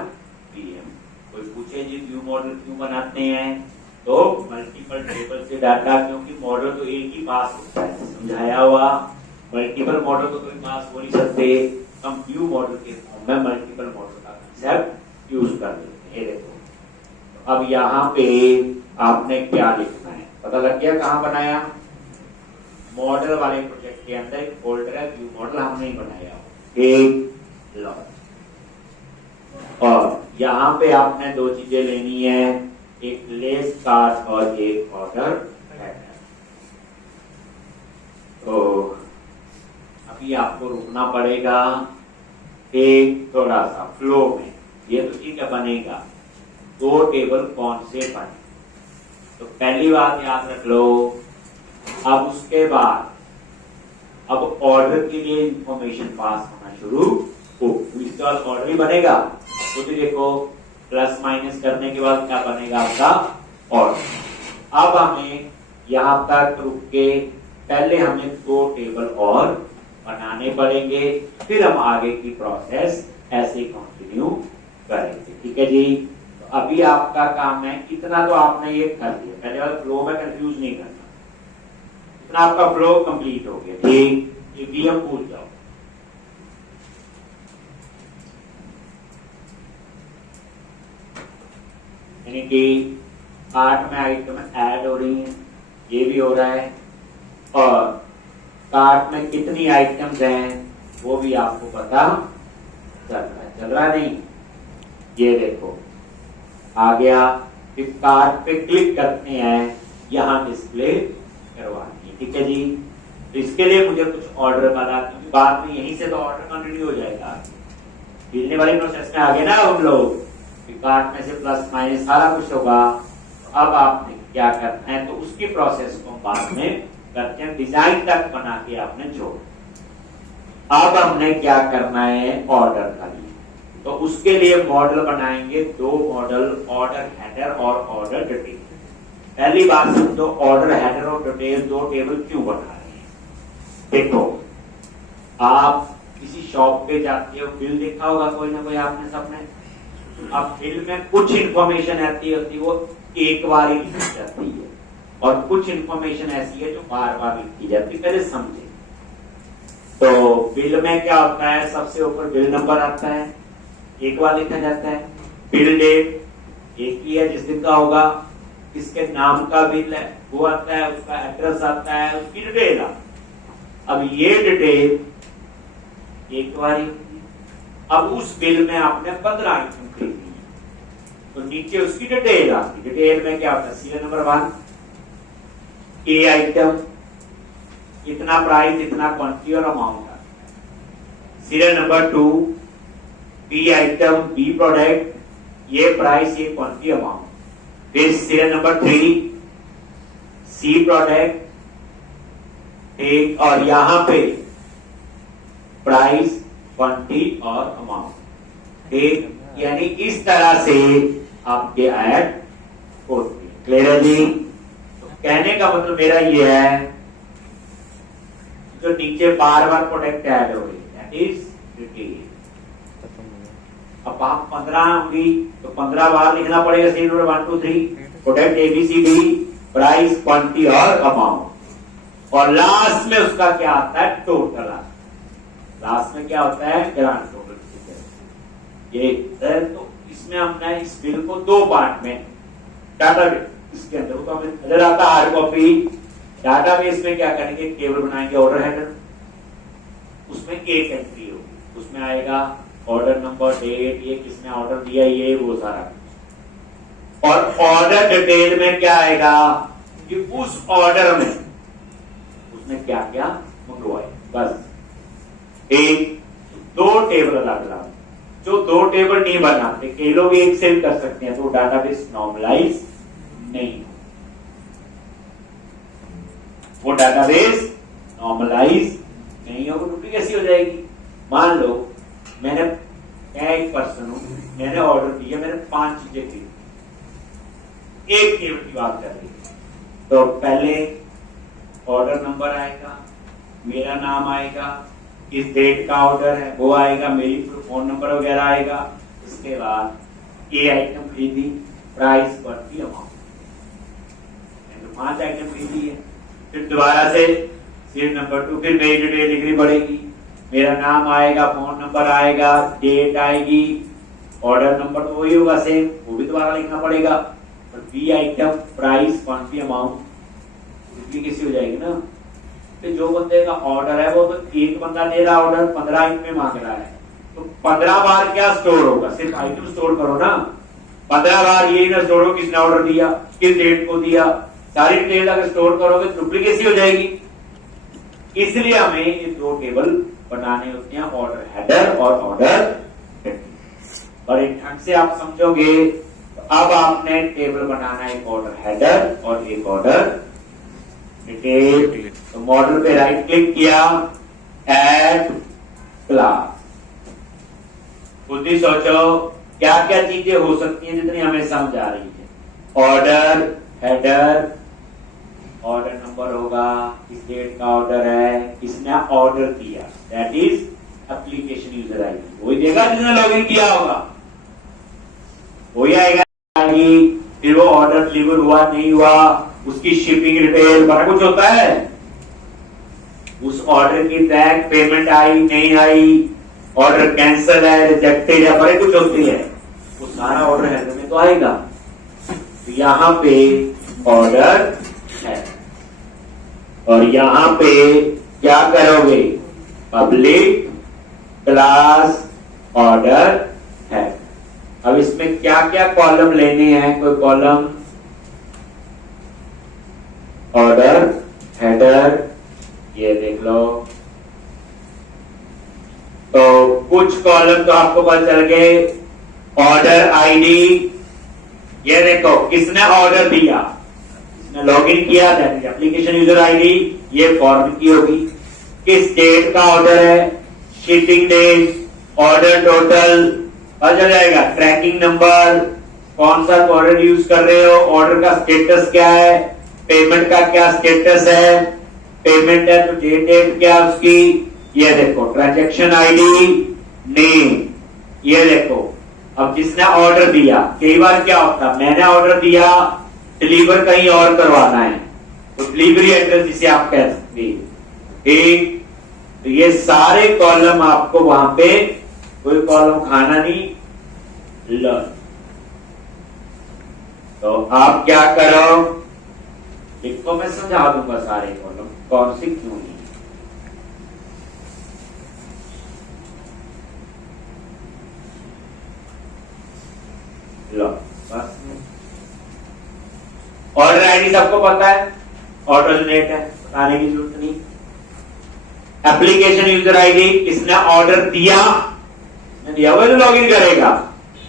पीएम। कोई पूछे जी व्यू मॉडल क्यों बनाते हैं, तो मल्टीपल टेबल से डाटा, क्योंकि मॉडल तो एक ही पास होता है, समझाया हुआ। मल्टीपल मॉडल तो कोई पास हो नहीं सकते, हम व्यू मॉडल के फॉर्म में मल्टीपल मॉडल का कंसेप्ट यूज कर लेते हैं। देखो, अब यहाँ पे आपने क्या लिखना है, पता लग गया कहाँ बनाया, मॉडल वाले प्रोजेक्ट के अंदर एक फोल्डर है, व्यू मॉडल हमने ही बनाया, एक लॉज। और यहाँ पे आपने दो चीजें लेनी है, एक लेस कार्ड और एक ऑर्डर हेडर। तो अभी आपको रुकना पड़ेगा एक थोड़ा सा फ्लो में, ये तो ठीक है बनेगा, दो टेबल कौन से बने, तो पहली बात याद रख लो। अब उसके बाद अब ऑर्डर के लिए इंफॉर्मेशन पास होना शुरू हो, इसके बाद ऑर्डर ही बनेगा। तो भी देखो, प्लस माइनस करने के बाद क्या बनेगा आपका ऑर्डर। अब हमें यहाँ तक रुक के पहले हमें दो टेबल और बनाने पड़ेंगे, फिर हम आगे की प्रोसेस ऐसे कंटिन्यू करेंगे, ठीक है जी। तो अभी आपका काम है, इतना तो आपने ये कर दिया, पहले वाले फ्लो में कंफ्यूज नहीं करना, इतना आपका फ्लो कंप्लीट हो गया, ठीक। ये वीएम भूल जाओ, यानी कि कार्ट में आइटम ऐड हो रही है, ये भी हो रहा है, और कार्ट में कितनी आइटम्स हैं वो भी आपको पता चल रहा नहीं। ये देखो आ गया, फिर कार्ट पे क्लिक करते हैं, यहाँ डिस्प्ले करवानी है, ठीक है जी। तो इसके लिए मुझे कुछ ऑर्डर बना, क्योंकि बाद में यहीं से तो ऑर्डर कंटिन्यू हो जाएगा, भेजने वाली प्रोसेस में आ गए ना हम लोग, कार्ट में से प्लस माइनस सारा कुछ होगा। तो अब आपने क्या करना है, तो उसकी प्रोसेस को बाद में करते हैं, डिजाइन तक बना के आपने छोड़। अब हमने क्या करना है, ऑर्डर का लिए, तो उसके लिए मॉडल बनाएंगे, दो मॉडल, ऑर्डर हेडर और ऑर्डर डिटेल। पहली बात समझो, ऑर्डर हेडर और डिटेल दो टेबल क्यों बना रहे हैं। देखो, आप किसी शॉप पे जाते हो, बिल देखा होगा कोई ना कोई आपने सबने, अब बिल में कुछ इंफॉर्मेशन आती होती, वो एक बार ही लिखी जाती है, और कुछ इंफॉर्मेशन ऐसी है जो बार बार लिखी जाती है, पहले समझे। तो बिल में क्या होता है, सबसे ऊपर बिल नंबर आता है, एक बार लिखा जाता है, बिल डेट एक ही है जिस दिन का होगा, किसके नाम का बिल है वो आता है, उसका एड्रेस आता है, उसकी डिटेल आता है। अब ये डिटेल एक बार ही, अब उस बिल में आपने 15 आइटम खरीदी, तो नीचे उसकी डिटेल आती है। डिटेल में क्या होता है, सीरियल नंबर 1 ए आइटम, इतना प्राइस, इतना क्वांटिटी और अमाउंट आता है। Serial number 2 B item, B product, ये प्राइस, ये क्वांटिटी, अमाउंट, फिर शेयर नंबर 3 सी प्रोडक्ट, एक, और यहां पे प्राइस, क्वांटिटी और अमाउंट, एक, यानी इस तरह से आपके ऐड होते हैं। क्लियर है जी? तो कहने का मतलब मेरा ये है, जो नीचे बार बार प्रोडक्ट ऐड हो रही है दैट इज डिटेल। अब आप 15 होंगी तो 15 बार लिखना पड़ेगा, serial number 1 2 3, product ABCD, price, quantity और अमाउंट, और लास्ट में उसका क्या आता है, टोटल। लास्ट में क्या होता है, ग्रांड टोटल। ये तो इसमें हमने इस बिल को 2 पार्ट में डाटाबेस, इसके अंदर तो हमें नजर आता हार्ड कॉपी। डाटाबेस में क्या करेंगे, टेबल बनाएंगे, ऑर्डर हेडर, उसमें एक एंट्री होगी, उसमें आएगा ऑर्डर नंबर, डेट, ये किसने ऑर्डर दिया, ये वो सारा। और ऑर्डर डिटेल में क्या आएगा कि उस ऑर्डर में उसने क्या क्या मंगवाए, बस। एक 2 टेबल अलग अलग, जो 2 टेबल नहीं बनाते, कई लोग एक से भी कर सकते हैं, तो डाटाबेस नॉर्मलाइज नहीं, वो डाटाबेस नॉर्मलाइज नहीं होगा, डुप्लीकेसी हो जाएगी। मान लो मैं एक पर्सन हूं, मैंने ऑर्डर दिया, मैंने 5 चीजें की, एक टेबल की बात कर रही है, तो पहले ऑर्डर नंबर आएगा, मेरा नाम आएगा, किस डेट का ऑर्डर है वो आएगा, मेरी फोन नंबर वगैरह आएगा। इसके बाद ये आइटम खरीदी, प्राइस, क्वांटिटी, अमाउंट, 5 आइटम खरीदी है। फिर दोबारा से सीरियल नंबर 2, फिर मेरी डिटेल लिखनी पड़ेगी, मेरा नाम आएगा, फोन नंबर आएगा, डेट आएगी, ऑर्डर नंबर तो वही होगा सेम, वो भी दोबारा लिखना पड़ेगा, और B item, price, quantity, amount, duplicacy हो जाएगी ना। तो जो बंदे का ऑर्डर है वो तो एक बंदा दे रहा ऑर्डर, 15 आइटम मांग रहा है, तो 15 बार क्या स्टोर होगा, सिर्फ आइटम स्टोर करो ना, 15 बार यही ना स्टोर हो किसने ऑर्डर दिया, किस डेट को दिया, सारी डिटेल अगर स्टोर करोगे तो डुप्लीकेसी हो जाएगी। इसलिए हमें ये 2 टेबल बनाने होते हैं, ऑर्डर हेडर और ऑर्डर, और एक ढंग से आप समझोगे तो अब आपने टेबल बनाना है, एक ऑर्डर हेडर और एक ऑर्डर डिटेल। तो मॉडल पे राइट क्लिक किया, ऐड क्लास, खुद ही सोचो क्या क्या चीजें हो सकती हैं जितनी हमें समझ आ रही है। ऑर्डर हेडर, ऑर्डर नंबर होगा, किस डेट का ऑर्डर है, किसने ऑर्डर किया, that is application user ID, वही देगा जिसने लॉगिन किया होगा, वही आएगा। फिर वो ऑर्डर डिलीवर हुआ नहीं हुआ, उसकी शिपिंग डिटेल, बड़ा कुछ होता है, उस ऑर्डर की ट्रैक, पेमेंट आई नहीं आई, ऑर्डर कैंसिल है, रिजेक्टेड है, बड़े कुछ होती है, वो सारा ऑर्डर हेडर में तो आएगा। तो यहां पे ऑर्डर है, और यहां पे क्या करोगे, पब्लिक क्लास ऑर्डर है। अब इसमें क्या क्या कॉलम लेने हैं, कोई कॉलम ऑर्डर हेडर, ये देख लो, तो कुछ कॉलम तो आपको पता चल गए, ऑर्डर आईडी, ये देखो किसने ऑर्डर दिया, किसने लॉगिन किया, that is application user ID, ये फॉर्म की होगी, किस डेट का ऑर्डर है, शिपिंग डेट, ऑर्डर टोटल, पता चल जाएगा, ट्रैकिंग नंबर, कौन सा ऑर्डर यूज कर रहे हो, ऑर्डर का स्टेटस क्या है, पेमेंट का क्या स्टेटस है, पेमेंट है तो डेट क्या उसकी, ये देखो ट्रांजैक्शन आईडी, नेम, ये देखो। अब जिसने ऑर्डर दिया, कई बार क्या होता है, मैंने ऑर्डर दिया, डिलीवर कहीं और करवाना है, तो डिलीवरी एड्रेस जिसे आप कह सकते हैं, ठीक। तो ये सारे कॉलम आपको वहां पे, कोई कॉलम खाना नहीं, लर्न। तो आप क्या करो, लिखो, मैं समझा दूंगा सारे कॉलम कौन सी क्यों नहीं। लो बस, ऑर्डर आईडी सबको पता है, ऑर्डर जनरेट है, बताने की जरूरत नहीं। एप्लीकेशन यूजर आईडी, किसने ऑर्डर दिया, दिया हुआ तो लॉगिन करेगा,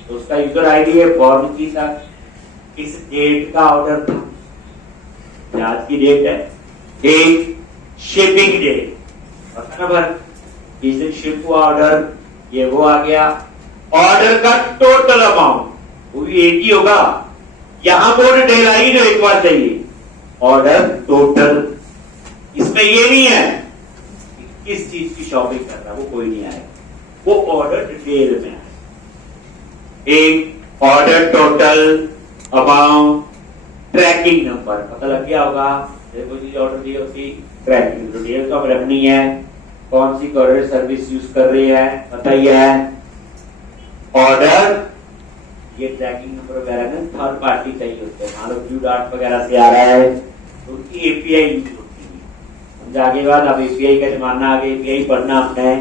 तो उसका यूजर आईडी है, फॉर्म की साथ इस डेट का ऑर्डर था, आज की डेट है, एक शिपिंग डेट, पता ना भर किस दिन शिप हुआ ऑर्डर, ये वो आ गया। ऑर्डर का टोटल अमाउंट वो भी एक ही होगा, यहां पर डिटेल आई जो एक बार चाहिए, ऑर्डर टोटल। इसमें ये नहीं है किस चीज की शॉपिंग कर रहा है, वो कोई नहीं आएगा, वो ऑर्डर डिटेल में है। एक order total amount, tracking number पता लग गया होगा, कोई चीज ऑर्डर दी होती ट्रैकिंग डिटेल तो रखनी है, कौन सी कोरियर सर्विस यूज कर रही है पता ही है। ऑर्डर ये ट्रैकिंग नंबर वगैरह में थर्ड पार्टी चाहिए होते हैं, मान लो व्यू डॉट वगैरह से आ रहा है तो उसकी एपीआई यूज होती है, समझ आगे बाद। अब एपीआई का जमाना आगे, एपीआई पढ़ना आपने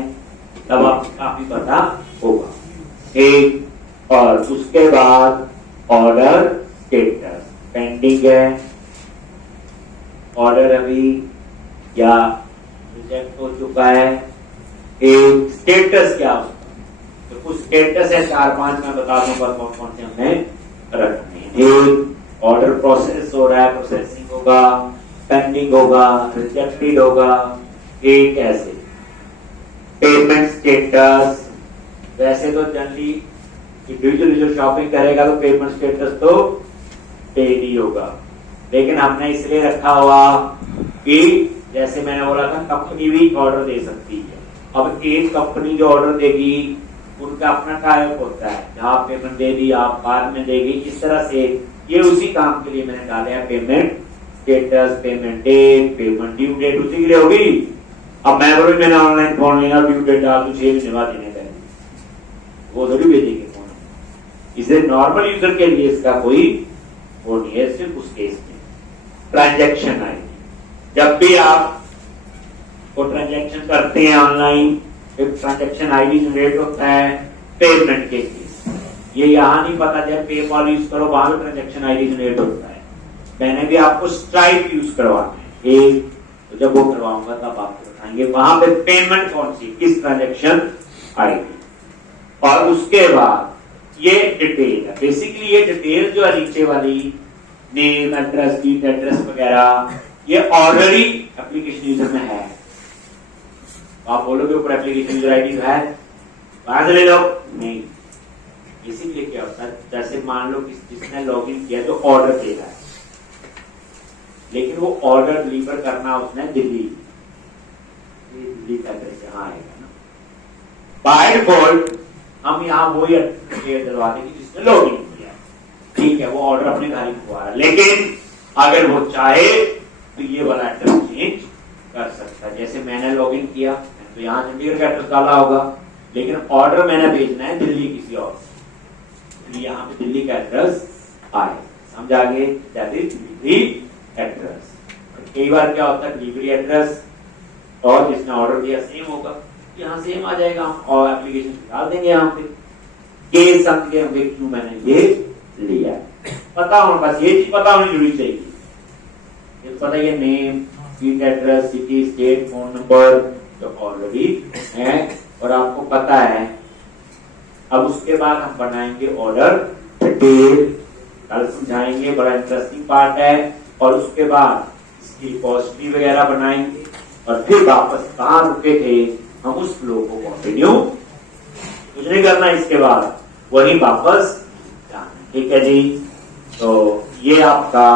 तब आपको काफी पता होगा। एक और उसके बाद ऑर्डर स्टेटस, पेंडिंग है ऑर्डर अभी या रिजेक्ट हो चुका है, एक स्टेटस क्या उसका, तो कुछ स्टेटस है 4-5 मैं बता दूंगा कौन कौन से हमने रखने हैं। एक ऑर्डर प्रोसेस हो रहा है, प्रोसेसिंग होगा, पेंडिंग होगा, रिजेक्टेड होगा, एक ऐसे पेमेंट स्टेटस। वैसे तो जनरली इंडिविजुअल जो शॉपिंग करेगा तो पेमेंट स्टेटस तो पेड ही होगा, लेकिन हमने इसलिए रखा हुआ कि जैसे मैंने बोला था कंपनी भी ऑर्डर दे सकती है। अब एक कंपनी जो ऑर्डर देगी उनका अपना टाइप होता है, जहां पेमेंट दे दी आप बाद में देगी, इस तरह से ये उसी काम के लिए मैंने डाले हैं payment status, payment date, payment due date उसी के लिए होगी। अब मैं बोलूं मैंने ऑनलाइन फोन लिया, ड्यू डेट डाल दूं 6 महीने बाद देने का, वो थोड़ी भेजेंगे फोन। इसे नॉर्मल यूजर के लिए इसका कोई वो नहीं है, सिर्फ उस केस में। ट्रांजैक्शन आईडी, जब भी आप को ट्रांजैक्शन करते हैं ऑनलाइन, एक ट्रांजैक्शन आईडी जनरेट होता है पेमेंट के केस। ये यहां नहीं पता, जब पेपॉल यूज करो वहां भी ट्रांजैक्शन आईडी जनरेट होता है। मैंने भी आपको स्ट्राइप यूज करवाना है एक, तो जब वो करवाऊंगा तब आपको बताएंगे वहां पे पेमेंट कौन सी, किस ट्रांजैक्शन आईडी। और उसके बाद ये डिटेल है, बेसिकली ये डिटेल जो है नीचे वाली नेम, एड्रेस, डीट एड्रेस वगैरह, ये ऑलरेडी एप्लीकेशन यूजर में है। आप बोलोगे ऊपर एप्लीकेशन यूजर आईडी है, वहां से ले लो, नहीं। इसीलिए क्या होता है, जैसे मान लो जिसने लॉगिन किया तो ऑर्डर दे रहा है, लेकिन वो ऑर्डर डिलीवर करना उसने दिल्ली का एड्रेस यहाँ आएगा ना, बाय डिफॉल्ट हम यहाँ वही एड्रेस डलवा देंगे जिसने लॉगिन किया, ठीक है, वो ऑर्डर अपने घर ही हुआ है। लेकिन अगर वो चाहे तो ये वाला एड्रेस चेंज कर सकता है। जैसे मैंने लॉगिन किया तो यहाँ चंडीगढ़ का एड्रेस डाला होगा, लेकिन ऑर्डर मैंने भेजना है दिल्ली किसी और, यहाँ पे दिल्ली का एड्रेस आए, समझ आगे, दैट इज डिलीवरी एड्रेस। कई बार क्या होता है डिलीवरी एड्रेस और जिसने ऑर्डर दिया सेम होगा, यहाँ सेम आ जाएगा, और एप्लीकेशन डाल देंगे यहाँ पे, के समझ के हमने क्यों मैंने ये लिया, पता होना, बस ये चीज पता होनी जरूरी चाहिए। ये पता ये name, street address, city, state, phone number जो ऑलरेडी है और आपको पता है। अब उसके बाद हम बनाएंगे ऑर्डर डिटेल, कल समझाएंगे, बड़ा इंटरेस्टिंग पार्ट है। और उसके बाद इसकी रिपोजिटरी वगैरह बनाएंगे और फिर वापस कहाँ रुके थे हम उस फ्लो को कंटिन्यू, कुछ नहीं करना इसके बाद, वही वापस जाना, ठीक है जी। तो ये आपका